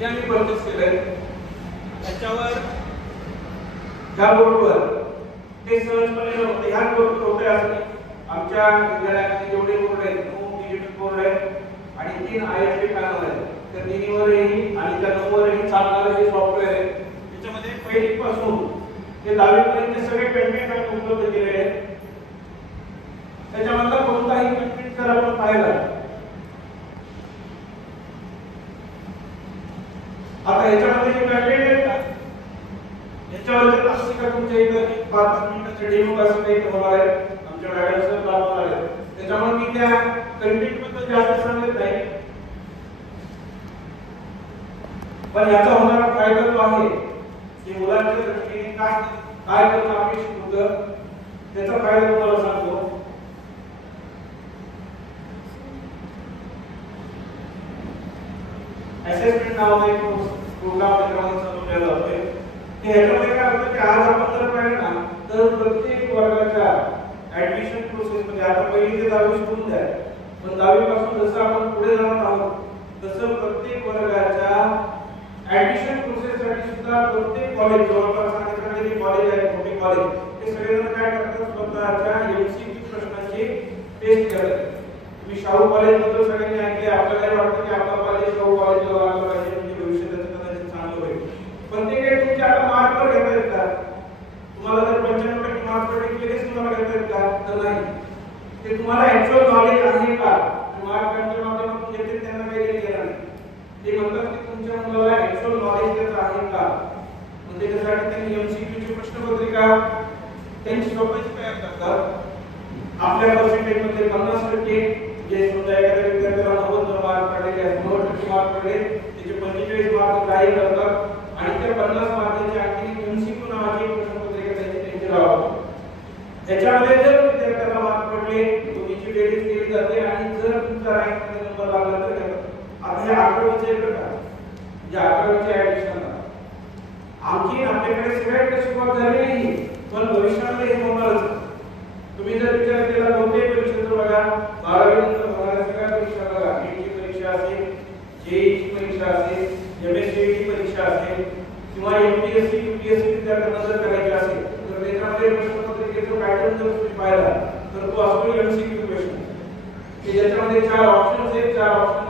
हे आम्ही परचेस केलंय. त्याच्यावर ह्या बोर्डवर ते सहजपणे होतं. ह्या बोर्ड होते असं आमच्या विद्यालयामध्ये जेवढे बोर्ड आहेत 9 डिजिटल बोर्ड आहेत आणि 3 ISP पॅनल आहेत. त्या तिन्हीवरही आणि त्या 9वरही चालणारे जे सॉफ्टवेअर आहे त्याच्यामध्ये पहिलीपासून ते 10वी पर्यंत सगळे कंटेंट आम्ही उपलब्ध केलेले आहेत. त्याच्यामधला कोणताही कंटेंट जर आपण पाहिला आता याच्यामध्ये जे कंटेंट आहेत ना याच्यावर जर असं का तुमच्या इथे 5 मिनिटाचे डेमो कसं काही होणार आहे आमच्या मॅडम सर दाखवणार आहेत. त्याच्यामुळे मी त्या कंटेंट बद्दल जास्त सांगत नाही पण याचा होणारा फायदा जो आहे की मुलांच्या दृष्टीने काय करणं अपेक्षित होतं त्याचा फायदा तुम्हाला सांगतो. असेसमेंट नावाचा एक प्रोग्राम त्याच्यामध्ये चालवला जातोय. ह्याच्यामध्ये काय होतं की आज आपण जर पाहिलं ना तर प्रत्येक वर्गाच्या ऍडमिशन प्रोसेस मध्ये आता पहिली ते 10वी सोडून द्या पण 10वी पासून जसं आपण पुढे जाणार आहोत तसं प्रत्येक वर्गाच्या ऍडमिशन प्रोसेस साठी सुद्धा प्रत्येक कॉलेज जवळपास सांगितलेले कॉलेज आहेत मोठे कॉलेज ते सगळेजण काय करतात स्वतःच्या MCQ प्रश्नांची टेस्ट करतात. तुम्ही शाहू कॉलेज बद्दल सगळ्यांनी ऐकले. आपल्याला वाटतं की आपला कॉलेज शाहू कॉलेजला लागलं पाहिजे म्हणजे भविष्य त्याचं कदाचित चांगलं होईल पण ते काही तुमच्या आता मार्कवर घेता येत का? तुम्हाला जर 95% मार्क पडले की लगेच तुम्हाला घेता येत का? तर नाही. ते तुम्हाला ऍक्च्युअल नॉलेज आहे का? मार्क पॅटर्नच्या माध्यमातून घेते त्यांना काही घेणार नाही. ते म्हणतात की तुमच्या मुलाला ऍक्च्युअल नॉलेज त्याचं आहे का? म्हणजे त्यासाठी त्यांनी MCQ ची प्रश्नपत्रिका त्यांची स्वतःची तयार करतात. आपल्या पर्सेंटेज मध्ये 50% जे समजा एखाद्या विद्यार्थ्याला 90 मार्क पडले 90% मार्क पडले त्याचे 45 मार्क ग्राह्य करतात आणि त्या 50 मार्काची आणखी MCQ नावाची प्रश्नपत्रिका त्यांची लावतात. त्याच्यामध्ये जर विद्यार्थ्याला मार्क पडले तुम्हीची बेरीज केली जाते आणि जर तुमचा रँक मध्ये नंबर लागला तर घेतात. आता हे 11वीचे एक प्रकार जे 11वीचे ऍडमिशन आणखी आपल्याकडे सगळ्याकडे सुरुवात झाली नाही पण भविष्यामध्ये हे होणारच. तुम्ही जर विचार केला कोणत्याही परीक्षेचं बघा 12वी नंतर होणाऱ्या सगळ्या परीक्षा बघा NEET ची परीक्षा असेल JEE ची परीक्षा असेल MSCIT परीक्षा असेल किंवा UPSC UPSC विद्यार्थ्यांना जर करायची असेल तर त्याच्यामध्ये प्रश्नपत्रिकेचा पॅटर्न जर तुम्ही पाहिला तर तो असतो MCQ क्वेश्चन की ज्याच्यामध्ये 4 ऑप्शन्स आहेत. 4 ऑप्शन